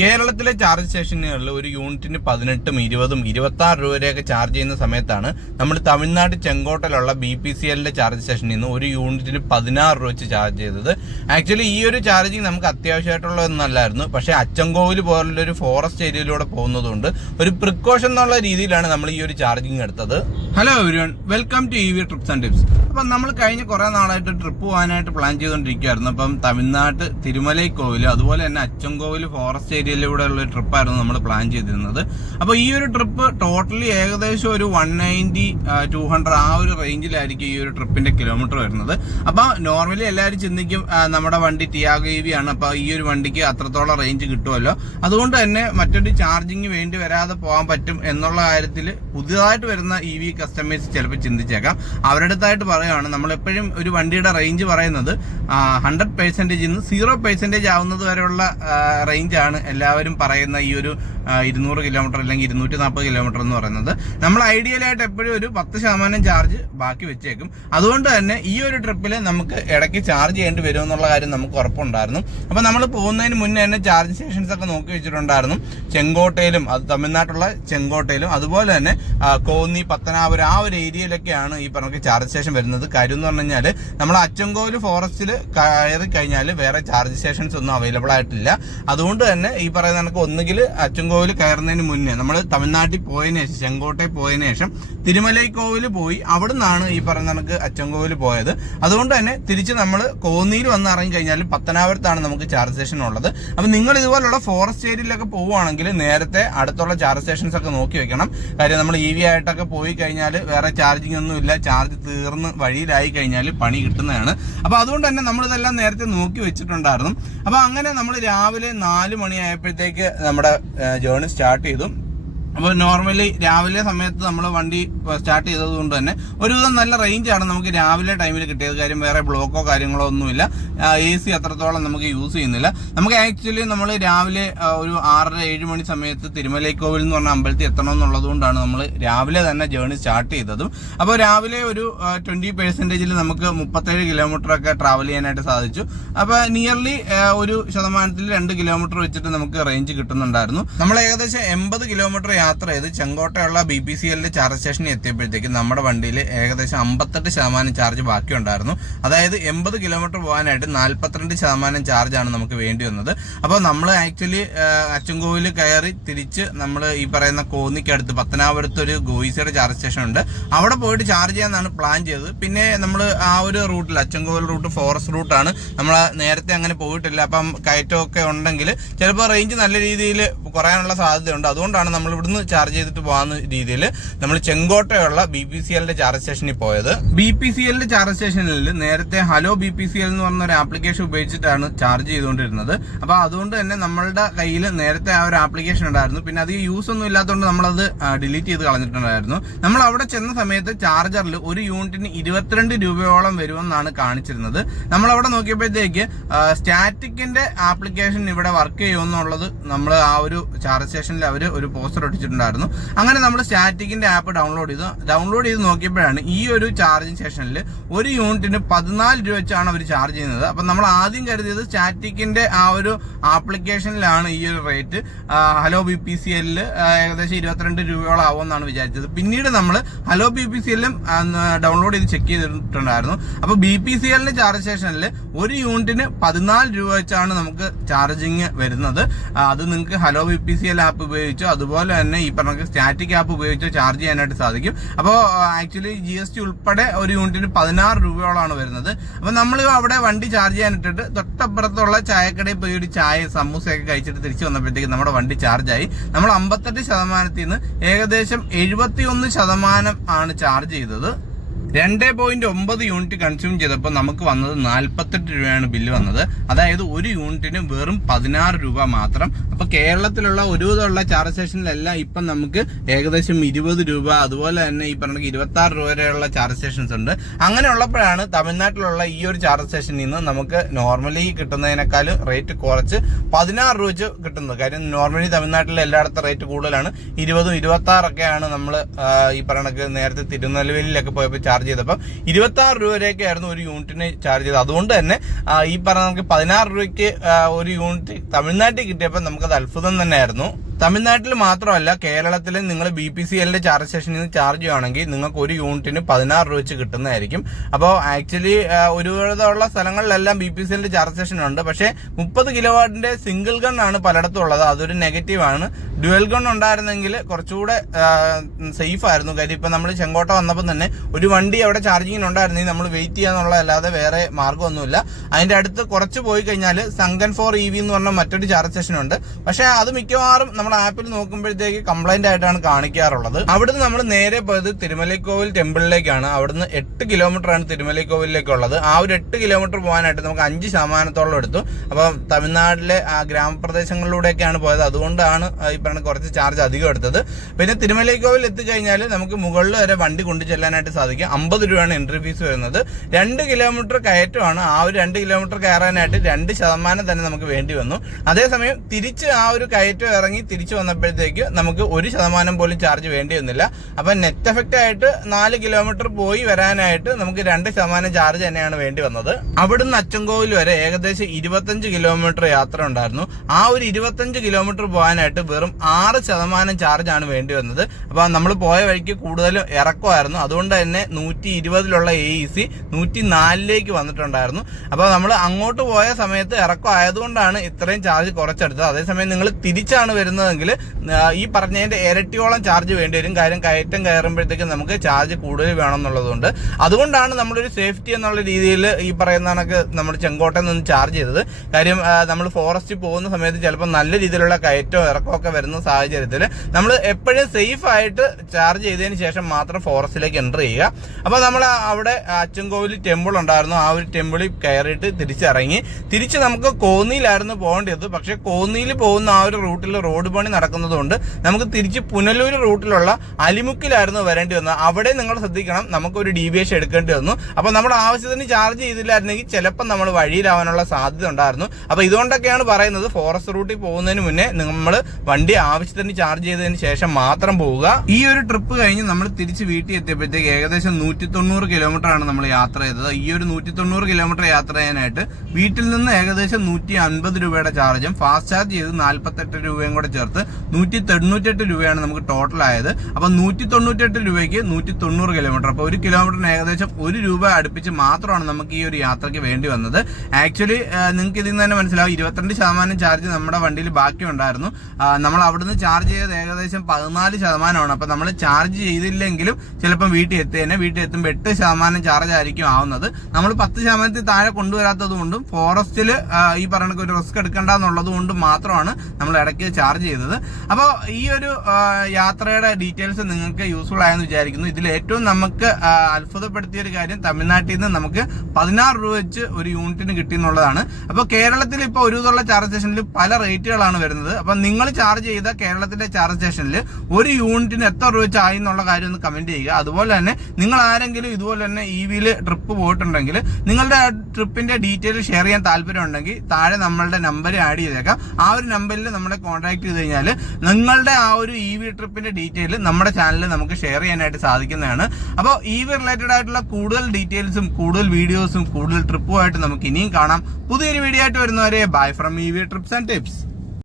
കേരളത്തിലെ ചാർജ് സ്റ്റേഷനുകളിൽ ഒരു യൂണിറ്റിന് 18, 20, 26 രൂപ വരെയൊക്കെ ചാർജ് ചെയ്യുന്ന സമയത്താണ് നമ്മൾ തമിഴ്നാട് ചെങ്കോട്ടയിലുള്ള BPCLന്റെ ചാർജ് സ്റ്റേഷനിൽ നിന്ന് ഒരു യൂണിറ്റിന് 16 രൂപ വെച്ച് ചാർജ് ചെയ്തത്. ആക്ച്വലി ഈ ഒരു ചാർജിങ് നമുക്ക് അത്യാവശ്യമായിട്ടുള്ളതൊന്നല്ലായിരുന്നു. പക്ഷേ അച്ചൻകോവിൽ പോലുള്ള ഒരു ഫോറസ്റ്റ് ഏരിയയിലൂടെ പോകുന്നതുകൊണ്ട് ഒരു പ്രിക്കോഷൻ എന്നുള്ള രീതിയിലാണ് നമ്മൾ ഈ ഒരു ചാർജിങ് എടുത്തത്. Hello everyone, welcome to EV trips and tips. അപ്പം നമ്മൾ കഴിഞ്ഞ കുറേ നാളായിട്ട് ട്രിപ്പ് പോകാനായിട്ട് പ്ലാൻ ചെയ്തുകൊണ്ടിരിക്കുകയായിരുന്നു. അപ്പം തമിഴ്നാട് തിരുമലൈക്കോവിൽ അതുപോലെ തന്നെ അച്ചൻകോവിൽ ഫോറസ്റ്റ് ഏരിയയിലൂടെ ഉള്ള ട്രിപ്പായിരുന്നു നമ്മൾ പ്ലാൻ ചെയ്തിരുന്നത്. അപ്പോൾ ഈ ഒരു ട്രിപ്പ് ടോട്ടലി ഏകദേശം ഒരു 190, 200 ആ ഒരു റേഞ്ചിലായിരിക്കും ഈ ഒരു ട്രിപ്പിന്റെ കിലോമീറ്റർ വരുന്നത്. അപ്പോൾ നോർമലി എല്ലാവരും ചിന്തിക്കും നമ്മുടെ വണ്ടി ടിയാഗോ EV ആണ്, അപ്പോൾ ഈ ഒരു വണ്ടിക്ക് അത്രത്തോളം റേഞ്ച് കിട്ടുമല്ലോ, അതുകൊണ്ട് തന്നെ മറ്റൊരു ചാർജിങ് വേണ്ടി വരാതെ പോകാൻ പറ്റും എന്നുള്ള കാര്യത്തിൽ പുതിയതായിട്ട് വരുന്ന EV കസ്റ്റമേഴ്സ് ചിലപ്പോൾ ചിന്തിച്ചേക്കാം. അവരുടെ അടുത്തായിട്ട് പറയുകയാണ്, നമ്മളെപ്പോഴും ഒരു വണ്ടിയുടെ റേഞ്ച് പറയുന്നത് 100% നിന്ന് 0% ആവുന്നത് വരെയുള്ള റേഞ്ചാണ് എല്ലാവരും പറയുന്ന ഈ ഒരു 200 കിലോമീറ്റർ അല്ലെങ്കിൽ 240 കിലോമീറ്റർ എന്ന് പറയുന്നത്. നമ്മൾ ഐഡിയലായിട്ട് എപ്പോഴും ഒരു 10% ചാർജ് ബാക്കി വെച്ചേക്കും. അതുകൊണ്ട് തന്നെ ഈ ഒരു ട്രിപ്പിൽ നമുക്ക് ഇടയ്ക്ക് ചാർജ് ചെയ്യേണ്ടി വരും എന്നുള്ള കാര്യം നമുക്ക് ഉറപ്പുണ്ടായിരുന്നു. അപ്പോൾ നമ്മൾ പോകുന്നതിന് മുന്നേ തന്നെ ചാർജ് സ്റ്റേഷൻസ് ഒക്കെ നോക്കി വെച്ചിട്ടുണ്ടായിരുന്നു. ചെങ്കോട്ടയിലും, അത് തമിഴ്നാട്ടിലുള്ള ചെങ്കോട്ടയിലും അതുപോലെ തന്നെ കോന്നി, പത്തനാപുരം ആ ഒരു ഏരിയയിലൊക്കെയാണ് ഈ പറഞ്ഞ ചാർജ് സ്റ്റേഷൻ വരുന്നത്. കാര്യം എന്ന് പറഞ്ഞു കഴിഞ്ഞാൽ നമ്മൾ അച്ചൻകോവിൽ ഫോറസ്റ്റിൽ കയറി കഴിഞ്ഞാൽ വേറെ ചാർജ് സ്റ്റേഷൻസ് ഒന്നും അവൈലബിൾ ആയിട്ടില്ല. അതുകൊണ്ട് തന്നെ ഈ പറയുന്ന കണക്ക് ഒന്നുകിൽ അച്ചൻകോവിൽ കയറുന്നതിന് മുന്നേ നമ്മൾ തമിഴ്നാട്ടിൽ പോയതിനു ശേഷം, ചെങ്കോട്ടയിൽ പോയതിനു ശേഷം തിരുമലൈക്കോവിൽ പോയി അവിടെ നിന്നാണ് ഈ പറയുന്ന കണക്ക് അച്ചൻകോവിൽ പോയത്. അതുകൊണ്ട് തന്നെ തിരിച്ച് നമ്മൾ കോന്നിയിൽ വന്ന് ഇറങ്ങി കഴിഞ്ഞാൽ പത്തനാപുരത്താണ് നമുക്ക് ചാർജ് സ്റ്റേഷൻ ഉള്ളത്. അപ്പം നിങ്ങൾ ഇതുപോലുള്ള ഫോറസ്റ്റ് ഏരിയയിലൊക്കെ പോവുകയാണെങ്കിൽ നേരത്തെ അടുത്തുള്ള ചാർജ് സ്റ്റേഷൻസ് ഒക്കെ നോക്കി വെക്കണം. കാര്യം നമ്മൾ EV ആയിട്ടൊക്കെ പോയി കഴിഞ്ഞാൽ വേറെ ചാർജിങ് ഒന്നും ഇല്ല, ചാർജ് തീർന്ന് വഴിയിലായി കഴിഞ്ഞാൽ പണി കിട്ടുന്നതാണ്. അപ്പോൾ അതുകൊണ്ട് തന്നെ നമ്മളിതെല്ലാം നേരത്തെ നോക്കി വെച്ചിട്ടുണ്ടായിരുന്നു. അപ്പോൾ അങ്ങനെ നമ്മൾ രാവിലെ 4 മണിയായപ്പോഴത്തേക്ക് നമ്മുടെ ജേർണി സ്റ്റാർട്ട് ചെയ്തു. അപ്പോൾ നോർമലി രാവിലെ സമയത്ത് നമ്മൾ വണ്ടി സ്റ്റാർട്ട് ചെയ്തത് കൊണ്ട് തന്നെ ഒരുവിധം നല്ല റേഞ്ചാണ് നമുക്ക് രാവിലെ ടൈമിൽ കിട്ടിയത്. കാര്യം വേറെ ബ്ലോക്കോ കാര്യങ്ങളോ ഒന്നുമില്ല, AC അത്രത്തോളം നമുക്ക് യൂസ് ചെയ്യുന്നില്ല. നമുക്ക് ആക്ച്വലി നമ്മൾ രാവിലെ ഒരു 6:30-7 മണി സമയത്ത് തിരുമലൈക്കോവിൽ എന്ന് പറഞ്ഞ അമ്പലത്തിൽ എത്തണം എന്നുള്ളത് കൊണ്ടാണ് നമ്മൾ രാവിലെ തന്നെ ജേർണി സ്റ്റാർട്ട് ചെയ്തതും. അപ്പോൾ രാവിലെ ഒരു 20% നമുക്ക് 37 കിലോമീറ്റർ ഒക്കെ ട്രാവൽ ചെയ്യാനായിട്ട് സാധിച്ചു. അപ്പോൾ നിയർലി ഒരു ശതമാനത്തിൽ 2 കിലോമീറ്റർ വെച്ചിട്ട് നമുക്ക് റേഞ്ച് കിട്ടുന്നുണ്ടായിരുന്നു. നമ്മൾ ഏകദേശം 80 കിലോമീറ്റർ യാത്ര ചെയ്ത് ചെങ്കോട്ടയുള്ള BPCLന്റെ ചാർജ് സ്റ്റേഷനിൽ എത്തിയപ്പോഴത്തേക്ക് നമ്മുടെ വണ്ടിയിൽ ഏകദേശം 58% ചാർജ് ബാക്കിയുണ്ടായിരുന്നു. അതായത് 80 കിലോമീറ്റർ പോകാനായിട്ട് 42% ചാർജാണ് നമുക്ക് വേണ്ടി വന്നത്. അപ്പോൾ നമ്മൾ ആക്ച്വലി അച്ചൻകോവിൽ കയറി തിരിച്ച് നമ്മൾ ഈ പറയുന്ന കോന്നിക്കടുത്ത് പത്തനാപുരത്ത് ഒരു ഗോയിസയുടെ ചാർജ് സ്റ്റേഷൻ ഉണ്ട്, അവിടെ പോയിട്ട് ചാർജ് ചെയ്യാനാണ് പ്ലാൻ ചെയ്തത്. പിന്നെ നമ്മൾ ആ ഒരു റൂട്ടിൽ അച്ചൻകോവിൽ റൂട്ട് ഫോറസ്റ്റ് റൂട്ടാണ്, നമ്മൾ നേരത്തെ അങ്ങനെ പോയിട്ടില്ല. അപ്പം കയറ്റമൊക്കെ ഉണ്ടെങ്കിൽ ചിലപ്പോൾ റേഞ്ച് നല്ല രീതിയിൽ കുറയാനുള്ള സാധ്യതയുണ്ട്. അതുകൊണ്ടാണ് നമ്മൾ ഇവിടുന്ന് ചാർജ് ചെയ്തിട്ട് പോകുന്ന രീതിയിൽ നമ്മൾ ചെങ്കോട്ടയുള്ള BPCLന്റെ ചാർജ് സ്റ്റേഷനിൽ പോയത്. BPCLന്റെ ചാർജ് സ്റ്റേഷനിൽ നേരത്തെ ഹലോ BPCL എന്ന് പറഞ്ഞ ഒരു ആപ്ലിക്കേഷൻ ഉപയോഗിച്ചിട്ടാണ് ചാർജ് ചെയ്തുകൊണ്ടിരുന്നത്. അപ്പോൾ അതുകൊണ്ട് തന്നെ നമ്മളുടെ കയ്യിൽ നേരത്തെ ആ ഒരു ആപ്ലിക്കേഷൻ ഉണ്ടായിരുന്നു. പിന്നെ അത് യൂസ് ഒന്നും ഇല്ലാത്തതുകൊണ്ട് നമ്മളത് ഡിലീറ്റ് ചെയ്ത് കളഞ്ഞിട്ടുണ്ടായിരുന്നു. നമ്മൾ അവിടെ ചെന്ന സമയത്ത് ചാർജറിൽ ഒരു യൂണിറ്റിന് 22 രൂപയോളം വരുമെന്നാണ് കാണിച്ചിരുന്നത്. നമ്മൾ അവിടെ നോക്കിയപ്പോഴത്തേക്ക് സ്റ്റാറ്റിക്കിന്റെ ആപ്ലിക്കേഷൻ ഇവിടെ വർക്ക് ചെയ്യുമെന്നുള്ളത് നമ്മൾ ആ ഒരു ചാർജ് സ്റ്റേഷനിൽ അവർ ഒരു പോസ്റ്റർ ഒട്ടിച്ചിട്ടുണ്ടായിരുന്നു. അങ്ങനെ നമ്മൾ സ്റ്റാറ്റിക്കിന്റെ ആപ്പ് ഡൗൺലോഡ് ചെയ്ത് നോക്കിയപ്പോഴാണ് ഈ ഒരു ചാർജിങ് സ്റ്റേഷനിൽ ഒരു യൂണിറ്റിന് 14 രൂപ വെച്ചാണ് അവർ ചാർജ് ചെയ്യുന്നത്. അപ്പം നമ്മൾ ആദ്യം കരുതിയത് സ്റ്റാറ്റിക്കിന്റെ ആ ഒരു ആപ്ലിക്കേഷനിലാണ് ഈ ഒരു റേറ്റ്, ഹലോ BPCL ഏകദേശം 22 രൂപയോളം ആവുമെന്നാണ് വിചാരിച്ചത്. പിന്നീട് നമ്മൾ ഹലോ BPCLും ഡൗൺലോഡ് ചെയ്ത് ചെക്ക് ചെയ്തിട്ടുണ്ടായിരുന്നു. അപ്പോൾ BPCLന്റെ ചാർജ് സ്റ്റേഷനിൽ ഒരു യൂണിറ്റിന് 14 രൂപ വെച്ചാണ് നമുക്ക് ചാർജിങ് വരുന്നത്. അത് നിങ്ങൾക്ക് ഹലോ BPCL ആപ്പ് ഉപയോഗിച്ചോ അതുപോലെ തന്നെ ഈ പറഞ്ഞ സ്റ്റാറ്റിക് ആപ്പ് ഉപയോഗിച്ചോ ചാർജ് ചെയ്യാനായിട്ട് സാധിക്കും. അപ്പോൾ ആക്ച്വലി GST ഉൾപ്പെടെ ഒരു യൂണിറ്റിന് 16 രൂപയോളാണ് വരുന്നത്. അപ്പോൾ നമ്മൾ അവിടെ വണ്ടി ചാർജ് ചെയ്യാനിട്ടിട്ട് തൊട്ടപ്പുറത്തുള്ള ചായക്കടയിൽ പോയി ഒരു ചായ സമൂസയൊക്കെ കഴിച്ചിട്ട് തിരിച്ചു വന്നപ്പോഴത്തേക്ക് നമ്മുടെ വണ്ടി ചാർജായി. നമ്മൾ 58% നിന്ന് ഏകദേശം 71% ആണ് ചാർജ് ചെയ്തത്. 2.9 യൂണിറ്റ് കൺസ്യൂം ചെയ്തപ്പോൾ നമുക്ക് വന്നത് 48 രൂപയാണ് ബില്ല് വന്നത്. അതായത് ഒരു യൂണിറ്റിന് വെറും 16 രൂപ മാത്രം. അപ്പോൾ കേരളത്തിലുള്ള ഒരുവിധമുള്ള ചാർജ് സ്റ്റേഷനിലെല്ലാം ഇപ്പം നമുക്ക് ഏകദേശം 20 രൂപ അതുപോലെ തന്നെ ഈ പറഞ്ഞ 26 രൂപ വരെയുള്ള ചാർജ് സ്റ്റേഷൻസ് ഉണ്ട്. അങ്ങനെ ഉള്ളപ്പോഴാണ് തമിഴ്നാട്ടിലുള്ള ഈ ഒരു ചാർജ് സ്റ്റേഷനിൽ നിന്ന് നമുക്ക് നോർമലി കിട്ടുന്നതിനേക്കാൾ റേറ്റ് കുറച്ച് 16 രൂപ വെച്ച് കിട്ടുന്നത്. കാര്യം നോർമലി തമിഴ്നാട്ടിലെ എല്ലായിടത്തും റേറ്റ് കൂടുതലാണ്, 20, 26 ഒക്കെയാണ് നമ്മൾ ഈ പറഞ്ഞ നേരത്തെ തിരുനെൽവേലിയിലൊക്കെ പോയപ്പോൾ ചാർജ് ചെയ്തപ്പോൾ 26 രൂപ വരെയൊക്കെയായിരുന്നു ഒരു യൂണിറ്റിന് ചാർജ് ചെയ്തത്. അതുകൊണ്ട് തന്നെ ഈ പറഞ്ഞ നമുക്ക് 16 രൂപയ്ക്ക് ഒരു യൂണിറ്റ് തമിഴ്നാട്ടിൽ കിട്ടിയപ്പോൾ നമുക്കത് അത്ഭുതം തന്നെയായിരുന്നു. തമിഴ്നാട്ടിൽ മാത്രമല്ല കേരളത്തിൽ നിങ്ങൾ BPCLന്റെ ചാർജ് സ്റ്റേഷനിൽ നിന്ന് ചാർജ് ചെയ്യുകയാണെങ്കിൽ നിങ്ങൾക്ക് ഒരു യൂണിറ്റിന് 16 രൂപ വെച്ച് കിട്ടുന്നതായിരിക്കും. അപ്പോൾ ആക്ച്വലി ഒരുവിധമുള്ള സ്ഥലങ്ങളിലെല്ലാം BPCLന്റെ ചാർജ് സ്റ്റേഷൻ ഉണ്ട്. പക്ഷേ 30 കിലോവാട്ടിന്റെ സിംഗിൾ ഗൺ ആണ് പലയിടത്തും ഉള്ളത്. അതൊരു നെഗറ്റീവാണ്. ഡ്യുവൽ ഗൺ ഉണ്ടായിരുന്നെങ്കിൽ കുറച്ചുകൂടെ സേഫ് ആയിരുന്നു. കാര്യം ഇപ്പം നമ്മൾ ചെങ്കോട്ട വന്നപ്പോൾ തന്നെ ഒരു വണ്ടി അവിടെ ചാർജിങ്ങിന് ഉണ്ടായിരുന്നെങ്കിൽ നമ്മൾ വെയിറ്റ് ചെയ്യാന്നുള്ളതല്ലാതെ വേറെ മാർഗ്ഗമൊന്നുമില്ല. അതിന്റെ അടുത്ത് കുറച്ച് പോയി കഴിഞ്ഞാൽ സംഗൻ 4 EV എന്ന് പറഞ്ഞ മറ്റൊരു ചാർജ് സ്റ്റേഷൻ ഉണ്ട്. പക്ഷേ അത് മിക്കവാറും നമ്മുടെ ആപ്പിൽ നോക്കുമ്പോഴത്തേക്ക് കംപ്ലൈന്റ് ആയിട്ടാണ് കാണിക്കാറുള്ളത്. അവിടുന്ന് നമ്മൾ നേരെ പോയത് തിരുമലൈക്കോവിൽ ടെമ്പിളിലേക്കാണ്. അവിടുന്ന് 8 കിലോമീറ്റർ ആണ് തിരുമലൈക്കോവിലേക്കുള്ളത്. ആ ഒരു 8 കിലോമീറ്റർ പോകാനായിട്ട് നമുക്ക് 5% എടുത്തു. അപ്പം തമിഴ്നാട്ടിലെ ഗ്രാമപ്രദേശങ്ങളിലൂടെയൊക്കെയാണ് പോയത്. അതുകൊണ്ടാണ് ഈ പറഞ്ഞ കുറച്ച് ചാർജ് അധികം എടുത്തത്. പിന്നെ തിരുമലൈക്കോവിൽ എത്തിക്കഴിഞ്ഞാൽ നമുക്ക് മുകളിൽ വരെ വണ്ടി കൊണ്ടു ചെല്ലാനായിട്ട് സാധിക്കും. 50 രൂപയാണ് എൻട്രി ഫീസ് വരുന്നത്. 2 കിലോമീറ്റർ കയറ്റമാണ്. ആ ഒരു 2 കിലോമീറ്റർ കയറാനായിട്ട് 2% തന്നെ നമുക്ക് വേണ്ടി വന്നു. അതേസമയം തിരിച്ച് ആ ഒരു കയറ്റം ഇറങ്ങി തിരിച്ചു വന്നപ്പോഴത്തേക്ക് നമുക്ക് 1% പോലും ചാർജ് വേണ്ടി വന്നില്ല. അപ്പൊ നെറ്റ് എഫക്റ്റ് ആയിട്ട് 4 കിലോമീറ്റർ പോയി വരാനായിട്ട് നമുക്ക് 2% ചാർജ് തന്നെയാണ് വേണ്ടി വന്നത്. അവിടുന്ന് അച്ചൻകോവിൽ വരെ ഏകദേശം 25 കിലോമീറ്റർ യാത്ര ഉണ്ടായിരുന്നു. ആ ഒരു 25 കിലോമീറ്റർ പോകാനായിട്ട് വെറും 6% ചാർജ് ആണ് വേണ്ടി വന്നത്. അപ്പൊ നമ്മൾ പോയ വഴിക്ക് കൂടുതലും ഇറക്കമായിരുന്നു. അതുകൊണ്ട് തന്നെ 120 AEC 104 വന്നിട്ടുണ്ടായിരുന്നു. അപ്പൊ നമ്മൾ അങ്ങോട്ട് പോയ സമയത്ത് ഇറക്കം ആയതുകൊണ്ടാണ് ഇത്രയും ചാർജ് കുറച്ചെടുത്തത്. അതേസമയം നിങ്ങൾ തിരിച്ചാണ് വരുന്നതെങ്കിൽ ഈ പറഞ്ഞതിന്റെ ഇരട്ടിയോളം ചാർജ് വേണ്ടി വരും. കാര്യം കയറ്റം കയറുമ്പോഴത്തേക്ക് നമുക്ക് ചാർജ് കൂടുതൽ വേണം എന്നുള്ളതുകൊണ്ട്. അതുകൊണ്ടാണ് നമ്മളൊരു സേഫ്റ്റി എന്നുള്ള രീതിയിൽ ഈ പറയുന്ന കണക്ക് നമ്മൾ ചെങ്കോട്ടയിൽ നിന്ന് ചാർജ് ചെയ്തത്. കാര്യം നമ്മൾ ഫോറസ്റ്റിൽ പോകുന്ന സമയത്ത് ചിലപ്പോൾ നല്ല രീതിയിലുള്ള കയറ്റവും ഇറക്കമൊക്കെ വരുന്ന സാഹചര്യത്തിൽ നമ്മൾ എപ്പോഴും സേഫ് ആയിട്ട് ചാർജ് ചെയ്തതിന് ശേഷം മാത്രം ഫോറസ്റ്റിലേക്ക് എൻ്റർ ചെയ്യുക. അപ്പോൾ നമ്മൾ അവിടെ അച്ചൻകോവിൽ ടെമ്പിൾ ഉണ്ടായിരുന്നു. ആ ഒരു ടെമ്പിളിൽ കയറിയിട്ട് തിരിച്ചിറങ്ങി. തിരിച്ച് നമുക്ക് കോന്നിയിലായിരുന്നു പോകേണ്ടത്. പക്ഷെ കോന്നിയിൽ പോകുന്ന ആ ഒരു റൂട്ടിൽ റോഡ് പണി നടക്കുന്നതുകൊണ്ട് നമുക്ക് തിരിച്ച് പുനലൂർ റൂട്ടിലുള്ള അലിമുക്കിലായിരുന്നു വരേണ്ടി വന്നത്. അവിടെ നിങ്ങൾ ശ്രദ്ധിക്കണം, നമുക്കൊരു ഡീവിയേഷൻ എടുക്കേണ്ടി വന്നു. അപ്പൊ നമ്മുടെ ആവശ്യത്തിന് ചാർജ് ചെയ്തില്ലായിരുന്നെങ്കിൽ ചിലപ്പോൾ നമ്മൾ വഴിയിലാവാനുള്ള സാധ്യത ഉണ്ടായിരുന്നു. അപ്പൊ ഇതുകൊണ്ടൊക്കെയാണ് പറയുന്നത് ഫോറസ്റ്റ് റൂട്ടിൽ പോകുന്നതിന് മുന്നേ നമ്മൾ വണ്ടി ആവശ്യത്തിന് ചാർജ് ചെയ്തതിന് ശേഷം മാത്രം പോവുക. ഈ ഒരു ട്രിപ്പ് കഴിഞ്ഞ് നമ്മൾ തിരിച്ച് വീട്ടിൽ എത്തിയപ്പോഴത്തേക്ക് ഏകദേശം 190 കിലോമീറ്റർ ആണ് നമ്മൾ യാത്ര ചെയ്തത്. ഈ ഒരു 190 കിലോമീറ്റർ യാത്ര ചെയ്യാനായിട്ട് വീട്ടിൽ നിന്ന് ഏകദേശം 150 രൂപയുടെ ചാർജും ഫാസ്റ്റ് ചാർജ് ചെയ്ത് 48 രൂപയും കൂടെ ചേർത്ത് 198 രൂപയാണ് നമുക്ക് ടോട്ടൽ ആയത്. അപ്പൊ 198 രൂപയ്ക്ക് 190 കിലോമീറ്റർ. അപ്പൊ 1 കിലോമീറ്ററിന് ഏകദേശം 1 രൂപ അടുപ്പിച്ച് മാത്രമാണ് നമുക്ക് ഈ ഒരു യാത്രയ്ക്ക് വേണ്ടി വന്നത്. ആക്ച്വലി നിങ്ങൾക്ക് ഇതിൽ നിന്ന് തന്നെ മനസ്സിലാവും 22% ചാർജ് നമ്മുടെ വണ്ടിയിൽ ബാക്കി ഉണ്ടായിരുന്നു. നമ്മൾ അവിടുന്ന് ചാർജ് ചെയ്ത് ഏകദേശം 14%. അപ്പൊ നമ്മൾ ചാർജ് ചെയ്തില്ലെങ്കിലും ചിലപ്പോൾ വീട്ടിൽ എത്തിയേനെ. വീട്ടിൽ എത്തുമ്പോൾ 8% ചാർജ് ആയിരിക്കും ആവുന്നത്. നമ്മൾ 10% താഴെ കൊണ്ടുവരാത്തത് കൊണ്ടും ഫോറസ്റ്റിൽ ഈ പറഞ്ഞ ഒരു റിസ്ക് എടുക്കേണ്ട എന്നുള്ളത് കൊണ്ടും മാത്രമാണ് നമ്മൾ ഇടയ്ക്ക് ചാർജ് ചെയ്തത്. അപ്പോൾ ഈ ഒരു യാത്രയുടെ ഡീറ്റെയിൽസ് നിങ്ങൾക്ക് യൂസ്ഫുൾ ആയെന്ന് വിചാരിക്കുന്നു. ഇതിൽ ഏറ്റവും നമുക്ക് അത്ഭുതപ്പെടുത്തിയ ഒരു കാര്യം തമിഴ്നാട്ടിൽ നിന്ന് നമുക്ക് 16 രൂപ വെച്ച് ഒരു യൂണിറ്റിന് കിട്ടി എന്നുള്ളതാണ്. അപ്പോൾ കേരളത്തിൽ ഇപ്പോൾ ഒരു വിധമുള്ള ചാർജ് സ്റ്റേഷനിൽ പല റേറ്റുകളാണ് വരുന്നത്. അപ്പം നിങ്ങൾ ചാർജ് ചെയ്ത കേരളത്തിലെ ചാർജ് സ്റ്റേഷനിൽ ഒരു യൂണിറ്റിന് എത്ര രൂപ വെച്ചായി എന്നുള്ള കാര്യം ഒന്ന് കമന്റ് ചെയ്യുക. അതുപോലെ തന്നെ നിങ്ങൾ ആരെങ്കിലും ഇതുപോലെ തന്നെ EVയിൽ ട്രിപ്പ് പോയിട്ടുണ്ടെങ്കിൽ നിങ്ങളുടെ ട്രിപ്പിന്റെ ഡീറ്റെയിൽ ഷെയർ ചെയ്യാൻ താല്പര്യം ഉണ്ടെങ്കിൽ താഴെ നമ്മളുടെ നമ്പർ ആഡ് ചെയ്തേക്കാം. ആ ഒരു നമ്പറിൽ നമ്മളെ കോൺടാക്ട് ചെയ്ത് കഴിഞ്ഞാൽ നിങ്ങളുടെ ആ ഒരു EV ട്രിപ്പിന്റെ ഡീറ്റെയിൽ നമ്മുടെ ചാനലിൽ നമുക്ക് ഷെയർ ചെയ്യാനായിട്ട് സാധിക്കുന്നതാണ്. അപ്പോൾ EV റിലേറ്റഡ് ആയിട്ടുള്ള കൂടുതൽ ഡീറ്റെയിൽസും കൂടുതൽ വീഡിയോസും കൂടുതൽ ട്രിപ്പുമായിട്ട് നമുക്ക് ഇനിയും കാണാം. പുതിയൊരു വീഡിയോ ആയിട്ട് വരുന്നവരെ bye from EV trips and tips.